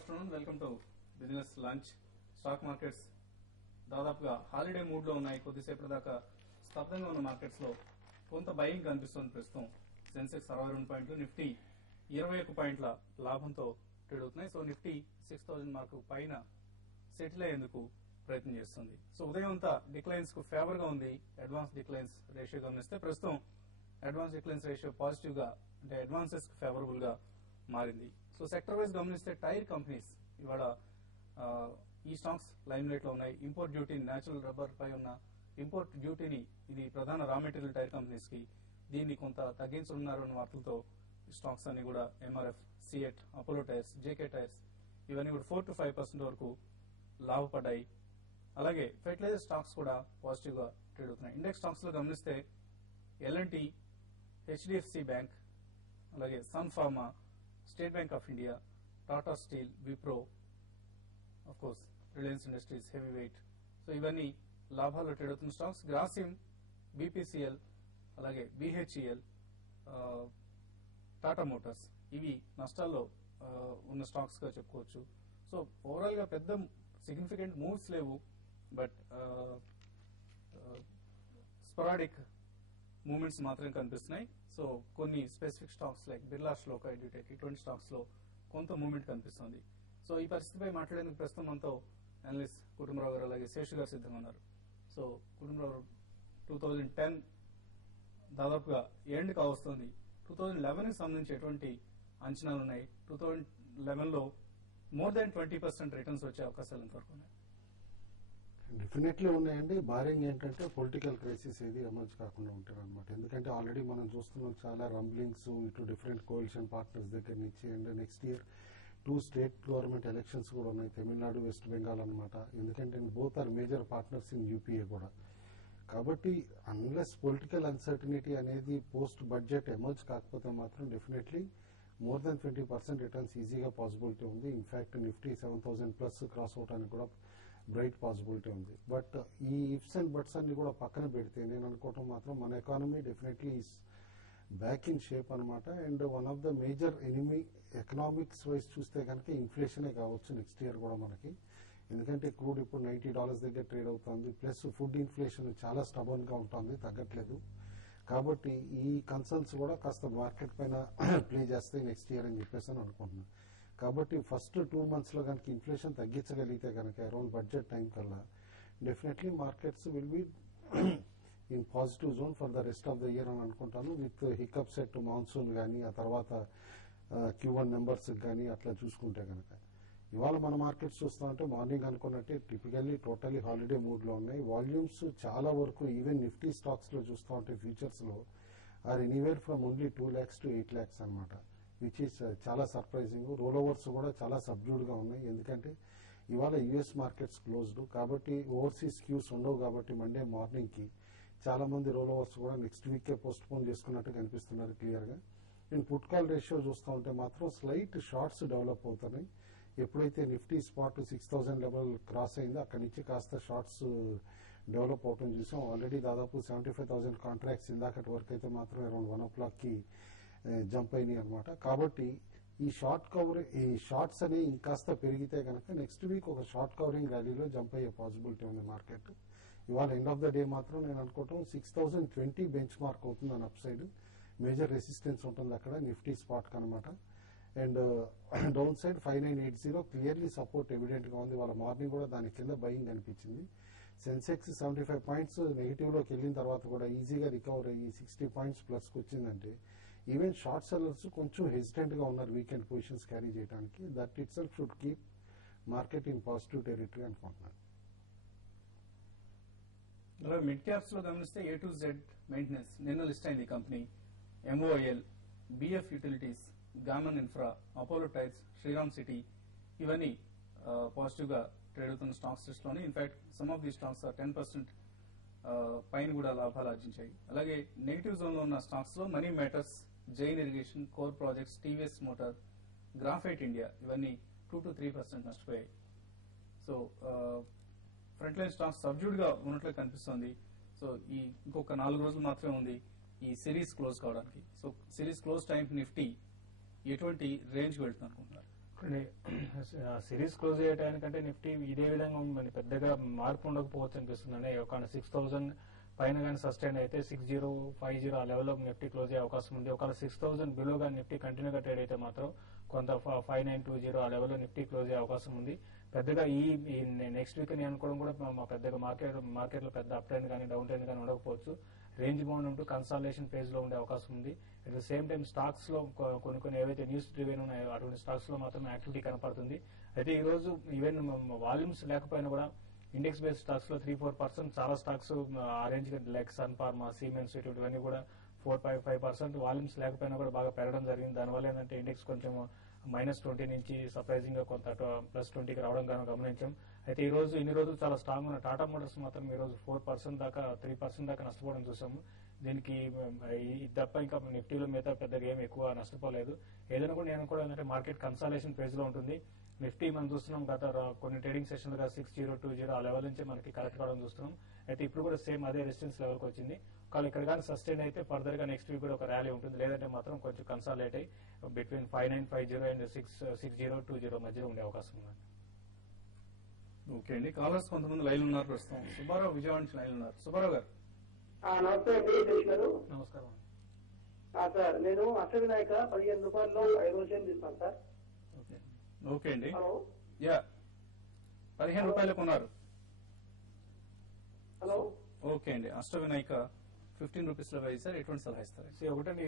Afternoon, welcome to business lunch. Stock markets దాదాపుగా holiday mood లో ఉన్నాయి. కొద్దిసేపటి దాకా స్తబ్దంగా ఉన్న మార్కెట్స్ లో కొంత బయింగ్ కనిపిస్తుంది. ప్రస్తుతం సెన్సెక్స్ 62 పాయింట్లు, నిఫ్టీ 21 పాయింట్ల లాభంతో ట్రేడ్ అవుతున్నాయి. సో నిఫ్టీ 6000 మార్కు పైన సెటిల్ అయ్యేందుకు ప్రయత్నం చేస్తుంది. సో ఉదయం అంతా డిక్లైన్స్ కు ఫేవర్ గా ఉంది. అడ్వాన్స్ డిక్లైన్స్ రేషియో గమనిస్తే ప్రస్తుతం అడ్వాన్స్ డిక్లైన్స్ రేషియో పాజిటివ్ గా, అంటే అడ్వాన్సెస్ కు ఫేవరబుల్ గా మారింది. సో సెక్టర్ వైజ్ గమనిస్తే టైర్ కంపెనీస్ ఇవాళ ఈ స్టాక్స్ లైమ్ లైట్ లో ఉన్నాయి. ఇంపోర్ట్ డ్యూటీ, నేచురల్ రబ్బర్ పై ఉన్న ఇంపోర్ట్ డ్యూటీని, ఇది ప్రధాన రా మెటీరియల్ టైర్ కంపెనీస్ కి, దీన్ని కొంత తగ్గించనున్నారన్న వార్తలతో స్టాక్స్ అన్ని కూడా MRF, CEAT, Apollo Tyres, JK Tyres ఇవన్నీ కూడా 4 to 5% వరకు లాభపడ్డాయి. అలాగే ఫెర్టిలైజర్ స్టాక్స్ కూడా పాజిటివ్ గా ట్రేడ్ అవుతున్నాయి. ఇండెక్స్ స్టాక్స్ లో గమనిస్తే ఎల్ఎన్టీ, హెచ్డిఎఫ్సి బ్యాంక్, అలాగే Sun Pharma, State Bank of India, Tata Steel, Wipro, of course Reliance Industries, heavy weight, so ఇవన్నీ లాభాల్లో ట్రేడ్ అవుతున్న స్టాక్స్. గ్రాసిమ్, బీపీసీఎల్, అలాగే బీహెచ్ఈఎల్, టాటా మోటార్స్ ఇవి నష్టాల్లో ఉన్న స్టాక్స్ గా చెప్పుకోవచ్చు. సో ఓవరాల్ గా పెద్ద సిగ్నిఫికెంట్ మూవ్స్ లేవు, బట్ స్పొరాడిక్ మూవ్మెంట్స్ మాత్రమే కనిపిస్తున్నాయి. సో కొన్ని స్పెసిఫిక్ స్టాక్స్ లైక్ బిర్లా, శ్లోక, ఎడ్యుటెక్ ఇటువంటి స్టాక్స్ లో కొంత మూవ్మెంట్ కనిపిస్తుంది. సో ఈ పరిస్థితిపై మాట్లాడేందుకు ప్రస్తుతం మనతో అనలిస్ట్ కుటుంబరావు గారు, అలాగే శేషు గారు సిద్ధంగా ఉన్నారు. సో కుటుంబరావు, 2010 దాదాపుగా ఎండ్ కావస్తుంది. 2011 కి సంబంధించి ఎటువంటి అంచనాలు ఉన్నాయి? 2011 లో మోర్ దాన్ 20% రిటర్న్స్ వచ్చే అవకాశాలు ఎంతవరకు ఉన్నాయి? డెఫినెట్లీ ఉన్నాయండి. బారింగ్ ఏంటంటే పొలిటికల్ క్రైసిస్ ఏది ఎమర్జ్ కాకుండా ఉంటారు అనమాట. ఎందుకంటే ఆల్రెడీ మనం చూస్తున్నాం చాలా రంబ్లింగ్స్ ఇటు డిఫరెంట్ కోalition పార్ట్నర్స్ దగ్గర నుంచి. And next year 2 state government elections కూడా ఉన్నాయి, తమిళనాడు, వెస్ట్ బెంగాల్ అనమాట. ఎందుకంటే both are major partners in UPA కూడా. కాబట్టి అన్లెస్ పొలిటికల్ అన్సర్టనిటీ అనేది పోస్ట్ బడ్జెట్ ఎమర్జ్ కాకపోతే మాత్రం డెఫినెట్లీ మోర్ దాన్ 20% రిటర్న్స్ ఈజీగా పాసిబిలిటీ ఉంది. ఇన్ఫాక్ట్ నిఫ్టీ 7000 ప్లస్ క్రాస్ అవడానికి కూడా బ్రైట్ పాసిబిలిటీ ఉంది. బట్ ఈ ఇఫ్స్ అండ్ బట్స్ అన్ని కూడా పక్కన పెడితే నేను అనుకోవటం మాత్రం మన economy definitely is back in shape అనమాట. And one of the major enemy economics wise చూస్తే కనుక ఇన్ఫ్లేషనే కావచ్చు నెక్స్ట్ ఇయర్ కూడా మనకి. ఎందుకంటే క్రూడ్ ఇప్పుడు $90 దగ్గర ట్రేడ్ అవుతుంది. ప్లస్ ఫుడ్ ఇన్ఫ్లేషన్ చాలా స్టబర్న్ గా ఉంటుంది, తగ్గట్లేదు. కాబట్టి ఈ కన్సర్న్స్ కూడా కాస్త మార్కెట్ పైన ప్లే చేస్తాయి నెక్స్ట్ ఇయర్ అని చెప్పేసి అని అనుకుంటున్నాను. కాబట్టి ఫస్ట్ 2 months లో కనుక ఇన్ఫ్లేషన్ తగ్గించగలిగితే కనుక అరౌండ్ బడ్జెట్ టైం కల్లా definitely markets will be in positive zone for the rest of the year అని అనుకుంటాను. విత్ హికప్ సెట్ మాన్సూన్ కానీ, ఆ తర్వాత Q1 నెంబర్స్ కానీ అట్లా చూసుకుంటే కనుక. ఇవాళ మన మార్కెట్స్ చూస్తామంటే మార్నింగ్ అనుకున్నట్టే టిపికల్లీ టోటలీ హాలిడే మూడ్ లో ఉన్నాయి. వాల్యూమ్స్ చాలా వరకు ఈవెన్ నిఫ్టీ స్టాక్స్ లో చూస్తా ఉంటే ఫ్యూచర్స్ లో or anywhere from only 2 lakhs to 8 lakhs అనమాట, విచ్ ఈస్ చాలా సర్ప్రైజింగ్. రోల్ ఓవర్స్ కూడా చాలా సబ్డ్యూడ్ గా ఉన్నాయి. ఎందుకంటే ఇవాళ యుఎస్ మార్కెట్స్ క్లోజ్డ్ కాబట్టి ఓవర్సీస్ క్యూస్ ఉండవు. కాబట్టి మండే మార్నింగ్ కి చాలా మంది రోల్ ఓవర్స్ కూడా నెక్స్ట్ వీకే పోస్ట్ పోన్ చేసుకున్నట్టు కనిపిస్తున్నారు క్లియర్ గా. నేను పుట్ కాల్ రేషియో చూస్తూ ఉంటే మాత్రం స్లైట్ షార్ట్స్ డెవలప్ అవుతున్నాయి. ఎప్పుడైతే నిఫ్టీ స్పాట్ 6000 లెవెల్ క్రాస్ అయిందో అక్కడి నుంచి కాస్త షార్ట్స్ డెవలప్ అవటం చూసాం. ఆల్రెడీ దాదాపు 75,000 కాంట్రాక్ట్స్ ఇందాకటి వరకు అయితే మాత్రం అరౌండ్ 1 o'clock కి జంప్ అయినాయి అనమాట. కాబట్టి ఈ షార్ట్స్ అనేవి ఇంకాస్త పెరిగితే కనుక నెక్స్ట్ వీక్ ఒక షార్ట్ కవరింగ్ ర్యాలీలో జంప్ అయ్యే పాసిబిలిటీ ఉంది మార్కెట్. ఇవాళ ఎండ్ ఆఫ్ ద డే మాత్రం నేను అనుకోవటం 6020 బెంచ్ మార్క్ అవుతుంది అని అప్ సైడ్. మేజర్ రెసిస్టెన్స్ ఉంటుంది అక్కడ నిఫ్టీ స్పాట్ కనమాట. And down side 5980 clearly support evident గా ఉంది. వాళ్ళ మార్నింగ్ కూడా దాని కింద బయింగ్ అనిపించింది. సెన్సెక్స్ 75 points నెగిటివ్ లోకి వెళ్ళిన తర్వాత కూడా ఈజీగా రికవర్ అయ్యి 60 points ప్లస్ కు వచ్చిందంటే ఈవెన్ షార్ట్ సెల్లర్స్ కొంచెం హెసిటెంట్ గా ఉన్నారు వీకెండ్ పొజిషన్స్ క్యారీ చేయడానికి. That itself should keep market in positive territory అనుకుంటున్నాను. మిడ్ క్యాప్స్ లో గమనిస్తే A to Z మెయింటెనెన్స్ నిన్న లిస్ట్ అయింది company. MOIL, BF utilities, Gammon infra, Apollo tyres, Shriram City ఇవన్నీ పాజిటివ్ గా ట్రేడ్ అవుతున్న స్టాక్స్ లిస్ట్ లోని. In fact some of the stocks 10% పైన కూడా లాభాలు ఆర్జించాయి. అలాగే నెగిటివ్ జోన్ లో ఉన్న స్టాక్స్ లో money matters, Jain Irrigation, Core Projects, TVS Motor, Graphite India ఇవన్నీ 2 to 3% నష్టపోయాయి. So front line stocks subdued గా ఉన్నట్లు కనిపిస్తోంది. సో ఈ ఇంకొక 4 రోజులు మాత్రమే ఉంది ఈ సిరీస్ క్లోజ్ కావడానికి. So series close time Nifty ఎటువంటి రేంజ్ వెళ్తుంది అనుకుంటున్నారు? సిరీస్ క్లోజ్ అయ్యేటానికంటే నిఫ్టీ ఇదే విధంగా ఉంది, పెద్దగా మార్పు ఉండకపోవచ్చు అనిపిస్తుంది. ఒక 6,000 పైన కానీ సస్టైన్ అయితే 6050 ఆ లెవెల్లో నిఫ్టీ క్లోజ్ అయ్యే అవకాశం ఉంది. ఒకవేళ 6,000 బిలో కానీ నిఫ్టీ కంటిన్యూగా ట్రేడ్ అయితే మాత్రం కొంత 5920 ఆ లెవెల్లో నిఫ్టీ క్లోజ్ అయ్యే అవకాశం ఉంది. పెద్దగా ఈ నెక్స్ట్ వీక్ నేను అనుకోవడం కూడా పెద్దగా మార్కెట్లో పెద్ద అప్ ట్రెండ్ కానీ డౌన్ ట్రెండ్ కానీ ఉండకపోవచ్చు. రేంజ్ బౌండ్ ఉంటూ కన్సాలిడేషన్ ఫేజ్ లో ఉండే అవకాశం ఉంది. At the same time stocks లో కొన్ని ఏవైతే న్యూస్ డ్రివెన్ ఉన్నాయో అటువంటి స్టాక్స్ లో మాత్రం యాక్టివిటీ కనపడుతుంది. అయితే ఈ రోజు ఈవెన్ వాల్యూమ్స్ లేకపోయినా కూడా ఇండెక్స్ బేస్డ్ స్టాక్స్ లో 3-4% చాలా స్టాక్స్ ఆ range like Sun Pharma, Siemens ఇటువంటివన్నీ కూడా 4-5% వాల్యూమ్స్ లేకపోయినా కూడా బాగా పెరగడం జరిగింది. దానివల్ల ఏంటంటే ఇండెక్స్ కొంచెం -20 నుంచి సర్ప్రైజింగ్ గా కొంత +20కి రావడం గమనించాం. అయితే ఈ రోజు ఇన్ని రోజులు చాలా స్ట్రాంగ్ ఉన్న టాటా మోటార్స్ మాత్రం ఈ రోజు 4% దాకా 3% దాకా నష్టపోవడం చూసాము. దీనికి ఇది తప్ప ఇంకా నిఫ్టీలో మిగతా పెద్దగా ఏం ఎక్కువ నష్టపోలేదు. ఏదైనా కూడా నేను కూడా ఏంటంటే మార్కెట్ కన్సాలేషన్ ఫేజ్ లో ఉంటుంది. నిఫ్టీ మనం చూస్తున్నాం గత కొన్ని ట్రేడింగ్ సెషన్లుగా 6020 ఆ లెవెల్ నుంచి మనకి కరెక్ట్ కావడం చూస్తున్నాం. అయితే ఇప్పుడు కూడా సేమ్ అదే రెసిస్టెన్స్ లెవెల్కి వచ్చింది. ఒకవేళ ఇక్కడ కానీ సస్టైన్ అయితే ఫర్దర్ గా నెక్స్ట్ వీక్ కూడా ఒక ర్యాలీ ఉంటుంది. లేదంటే మాత్రం కొంచెం కన్సాలేట్ అయ్యి బిట్వీన్ 5950 అండ్ 6020 మధ్యలో ఉండే అవకాశం ఉంది. ఓకే అండి, కాలర్స్ కొంతమంది లైన్ ఉన్నారు ప్రస్తుతం. సుబ్బారావు విజయవాడ నుంచి లైన్ ఉన్నారు. సుబ్బారావు గారు నమస్తే అండి శేష్ గారు. నమస్కారం. సార్ నేను అష్టవినాయక 15 రూపాయల్లో 5 రోజులు తీసుకున్నాను సార్. ఓకే అండి, హలో యా 15 రూపాయలకు ఉన్నారు. హలో ఓకే అండి, అష్టవినాయక 15 రూపీస్ లో సార్ ఎటువంటి సలహా ఇస్తారు? ఒకటండి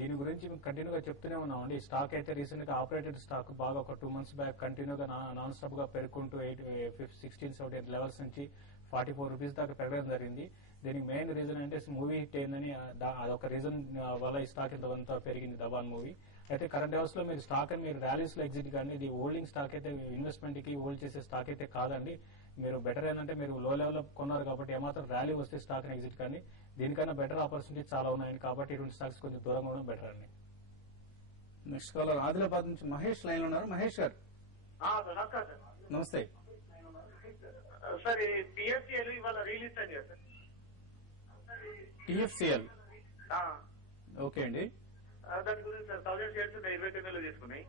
దీని గురించి కంటిన్యూగా చెప్తూనే ఉన్నామండి. ఈ స్టాక్ అయితే రీసెంట్ గా ఆపరేటెడ్ స్టాక్ బాగా ఒక 2 months బ్యాక్ కంటిన్యూగా నాన్ స్టాప్ గా పెరుగుకుంటూ 16-17 లెవెల్స్ నుంచి 44 రూపీస్ దాకా పెరగడం జరిగింది. దీనికి మెయిన్ రీజన్ అంటే మూవీ హిట్ అయిందని అదొక రీజన్ వల్ల ఈ స్టాక్ ఇంత పెరిగింది, దబాన్ మూవీ. అయితే కరెంట్ అవర్స్ లో మీరు స్టాక్ అని మీరు ర్యాలీస్ లో ఎగ్జిట్ కానీ ఇది హోల్డింగ్ స్టాక్ అయితే ఇన్వెస్ట్మెంట్ కి హోల్డ్ చేసే స్టాక్ అయితే కాదండి. మీరు బెటర్ ఏంటంటే మీరు లో లెవెల్ లో కొన్నారు కాబట్టి ఏమాత్రం ర్యాలీ వస్తే స్టాక్ ని ఎగ్జిట్ కానీ దీనికన్నా బెటర్ ఆపర్చునిటీ చాలా ఉన్నాయండి. కాబట్టి ఇటువంటి స్టాక్స్ కొంచెం దూరంగా ఉండడం బెటర్ అండి. నెక్స్ట్ కాలర్ ఆదిలాబాద్ నుంచి మహేష్ లైన్ ఉన్నారు. మహేష్ గారు నమస్తే. సార్ టిఎఫ్సిఎల్ ఇవాళ రిలీజ్ అయ్యింది కదా సార్. టిఎఫ్సిఎల్ ఓకే అండి, దాని గురించి సార్ 1000 షేర్స్ 29లో తీసుకున్నాయి.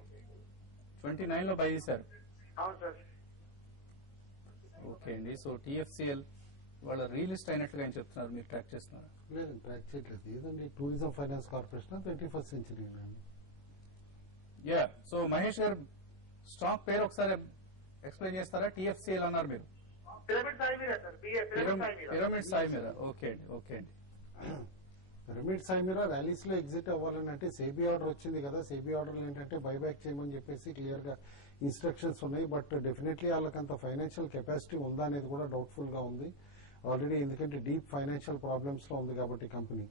29 లో బై చేశారు. అవును సార్. ఓకే అండి, సో టిఎఫ్సిఎల్ వాళ్ళ రీలిస్ట్ అయినట్లుగా ఏం చెప్తున్నారు, మీరు ట్రాక్ చేస్తున్నారు? లేదు, ట్రాక్ చేయట్లేదు. ఏదండి tourism finance corporation 21st century అండి. యా, సో మహేష్ గారు స్టాక్ పేరు ఒకసారి ఎక్స్ప్లెయిన్ చేస్తారా? టిఎఫ్సిఎల్ అన్నారు మీరు. పిరమిడ్ సాయి మీద సార్. పిరమిడ్ సాయి మీద. ఓకే అండి, ఓకే అండి. పిరమిడ్ సాయి మీద ర్యాలీస్ లో ఎగ్జిట్ అవ్వాలని అంటే సెబీ ఆర్డర్ వచ్చింది కదా. సెబీ ఆర్డర్ ఏంటంటే బైబ్యాక్ చేయమని చెప్పేసి క్లియర్ గా ఇన్స్ట్రక్షన్స్ ఉన్నాయి. బట్ డెఫినెట్లీ వాళ్ళకంత ఫైనాన్షియల్ కెపాసిటీ ఉందా అనేది కూడా డౌట్ఫుల్ గా ఉంది ఆల్రెడీ, ఎందుకంటే డీప్ ఫైనాన్షియల్ ప్రాబ్లమ్స్ లో ఉంది కాబట్టి కంపెనీ.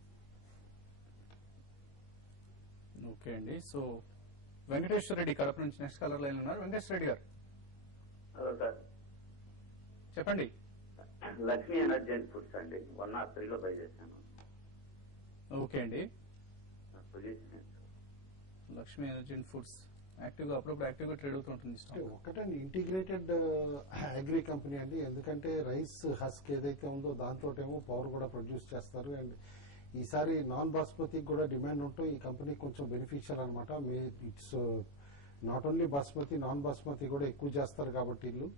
ఓకే అండి, సో వెంకటేశ్వర రెడ్డి కడప నుంచి నెక్స్ట్ కలర్ లైన్ ఉన్నారు. వెంకటేశ్వర రెడ్డి గారు చెప్పండి. లక్ష్మీ ఎనర్జీ అండ్ ఫుడ్స్ అండి 103లో బై చేశాను. ఓకే అండి, Lakshmi energy and foods active గా అప్పుడప్పుడు యాక్టివ్ గా ట్రేడ్ అవుతుంటుంది స్టాక్. ఒకటండి ఇంటిగ్రేటెడ్ అగ్రి కంపెనీ అండి, ఎందుకంటే రైస్ హస్క్ ఏదైతే ఉందో దాంతో ఏమో పవర్ కూడా ప్రొడ్యూస్ చేస్తారు. అండ్ ఈసారి నాన్ బాస్మతికి కూడా డిమాండ్ ఉంటూ ఈ కంపెనీ కొంచెం బెనిఫిషియల్ అనమాట. It's not only basmati, non basmati కూడా ఎక్కువ చేస్తారు కాబట్టి వీళ్ళు.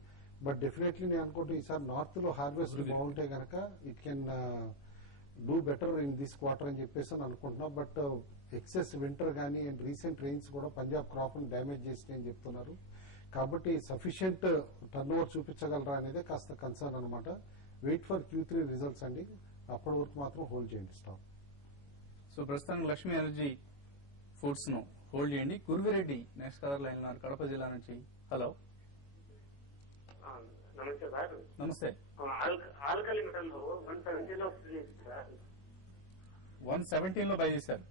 బట్ డెఫినెట్లీ నేను అనుకుంటూ ఈసారి నార్త్ లో హార్వెస్ట్ బాగుంటే గనక it can do better in this quarter అని చెప్పేసి అనుకుంటున్నా. బట్ ఎక్సెస్ వింటర్ కానీ అండ్ రీసెంట్ రెయిన్స్ కూడా పంజాబ్ క్రాప్ ని డ్యామేజ్ చేసినాయని చెప్తున్నారు. కాబట్టి సఫిషియంట్ టర్న్ ఓవర్ చూపించగలరా అనేది కాస్త కన్సర్న్ అనమాట. వెయిట్ ఫర్ Q3 రిజల్ట్స్ అండి, అప్పటి వరకు మాత్రం హోల్డ్ చేయండి స్టాక్. సో ప్రస్తుతానికి లక్ష్మీ ఎనర్జీ ఫుడ్స్ ను హోల్డ్ చేయండి. గురువిరెడ్డి నెక్స్ట్ కలర్ లైన్ ఉన్నారు కడప జిల్లా నుంచి. హలో నమస్తే సార్. నమస్తే. ఆల్కలి మెటల్ 170లో 117 లో బై చేశారు.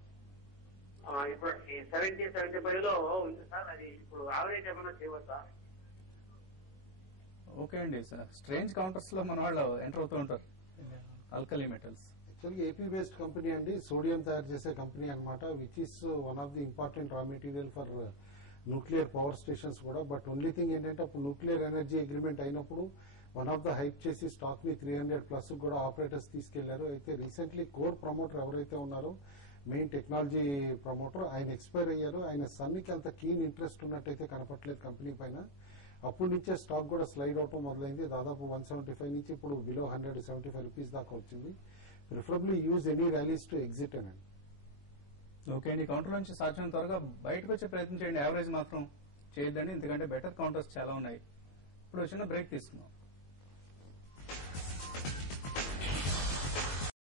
ఇప్పుడు ఈ 70-75లో ఉంది సార్. అది ఇప్పుడు యావరేజ్ ఏమైనా చేయవచ్చా? ఓకే అండి, స్ట్రేంజ్ కౌంటర్స్ లో మన వాళ్ళు ఎంటర్ అవుతూ ఉంటారు. ఆల్కలీ మెటల్స్ యాక్చువల్గా ఏపీ బేస్డ్ కంపెనీ అండి, సోడియం తయారు చేసే కంపెనీ అనమాట, which is one of the important raw material for nuclear power stations కూడా. బట్ ఓన్లీ థింగ్ ఏంటంటే అప్పుడు న్యూక్లియర్ ఎనర్జీ అగ్రిమెంట్ అయినప్పుడు వన్ ఆఫ్ ద హైప్ చేసి స్టాక్ ని 300+ కూడా ఆపరేటర్స్ తీసుకెళ్లారు. అయితే రీసెంట్లీ కోర్ ప్రమోటర్ ఎవరైతే ఉన్నారో మెయిన్ టెక్నాలజీ ప్రమోటర్. ఆయన ఎక్స్పైర్ అయ్యారు. ఆయన సన్కి అంత కీన్ ఇంట్రెస్ట్ ఉన్నట్టయితే కనపట్లేదు కంపెనీ పైన. అప్పటి నుంచే స్టాక్ కూడా స్లైడ్ అవటం మొదలైంది. దాదాపు 175 నుంచి ఇప్పుడు బిలో 175 రూపీస్ దాకా వచ్చింది. Preferably use any rallies to exit అని. ఓకే అండి, కౌంటర్ నుంచి సాధ్యం త్వరగా బయటకు వచ్చే ప్రయత్నం చేయండి. యావరేజ్ మాత్రం చేయొద్దండి, ఎందుకంటే బెటర్ కౌంటర్స్ చాలా ఉన్నాయి. ఇప్పుడు చిన్న బ్రేక్ తీసుకుందాం.